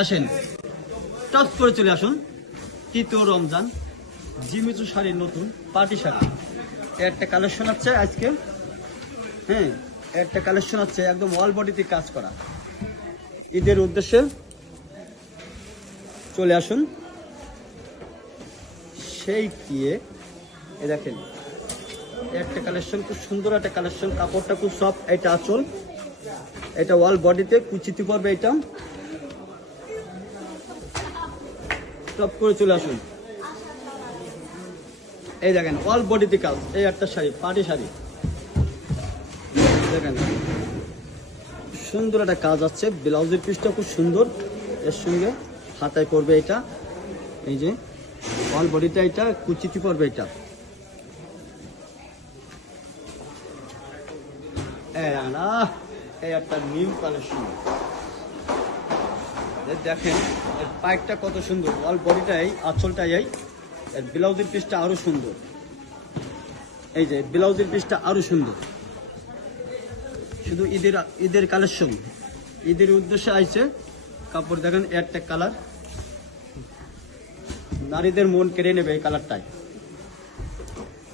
আসেন টাচ করে চলে আসুন। তৃতীয় রমজান জিমিচু শাড়ির নতুন পার্টি শাড়ি একটা কালেকশন আছে আজকে। হ্যাঁ, একটা কালেকশন আছে একদম অল বডিতে কাজ করা। ঈদের উদ্দেশ্যে চলে আসুন। সেই দিয়ে এ দেখেন একটা কালেকশন, খুব সুন্দর একটা কালেকশন, কাপড়টা খুব সফট। এটা আঁচল, এটা অল বডিতে কুচিতে পড়বে। এটা সব করে চলে আসুন। এই দেখেন অল বডিতে কাজ। এই একটা শাড়ি পার্টি শাড়ি দেখেন, সুন্দর একটা কাজ আছে। ব্লাউজের পিসটা খুব সুন্দর, এর সঙ্গে হাতায় পড়বে এটা। এই যে অল বডিটা এটা কুচিতে পড়বে। এটা এই একটা নিউ কালেকশন দেখেন। এর পাইপটা কত সুন্দর, অল বডিটাই আঁচলটাই। এর ব্লাউজের পিসটা আরো সুন্দর। এই যে ব্লাউজের পিসটা আরো সুন্দর। শুধু ঈদের কালেকশন, ঈদের উদ্দেশ্যে আইছে কাপড়। দেখেন একটা কালার, নারীদের মন কেড়ে নেবে এই কালারটাই।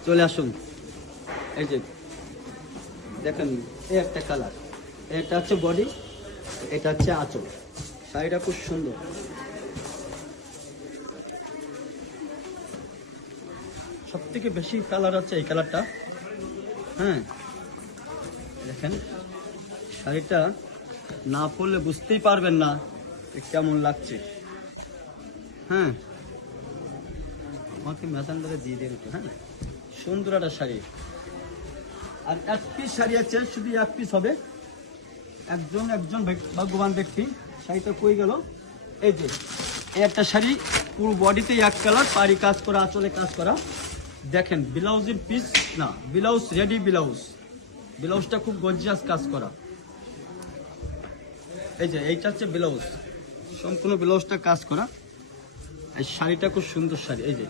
চলে আসুন। এই যে দেখেন এই একটা কালার, এটা হচ্ছে বডি, এটা হচ্ছে আঁচল। শাড়িটা খুব সুন্দর। সব থেকে বেশি কালার আছে এই কালারটা। হ্যাঁ দেখেন শাড়িটা না পরলে বুঝতেই পারবেন না কেমন লাগছে। হ্যাঁ, আমাকে মেজানটাকে দিয়ে দিন একটু। হ্যাঁ, সুন্দর একটা শাড়ি। আর এক পিস শাড়ি আছে, শুধু এক পিস হবে। একজন ভাগ্যবান ব্যক্তি। শাড়িটা কই গেল? এই যে এই একটা শাড়ি, পুরো বডিতে এক কালার, পাড়ি কাজ করা, আঁচলে কাজ করা। দেখেন ব্লাউজের পিস না, ব্লাউজ রেডি। ব্লাউজটা খুব গর্জিয়াস কাজ করা। এই যে এইটা হচ্ছে ব্লাউজ, সম্পূর্ণ ব্লাউজটা কাজ করা। এই শাড়িটা খুব সুন্দর শাড়ি। এই যে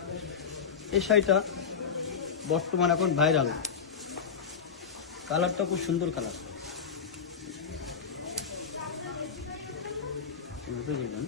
এই শাড়িটা বর্তমান এখন ভাইরাল। কালারটা খুব সুন্দর কালার। বুঝতে পারবেন।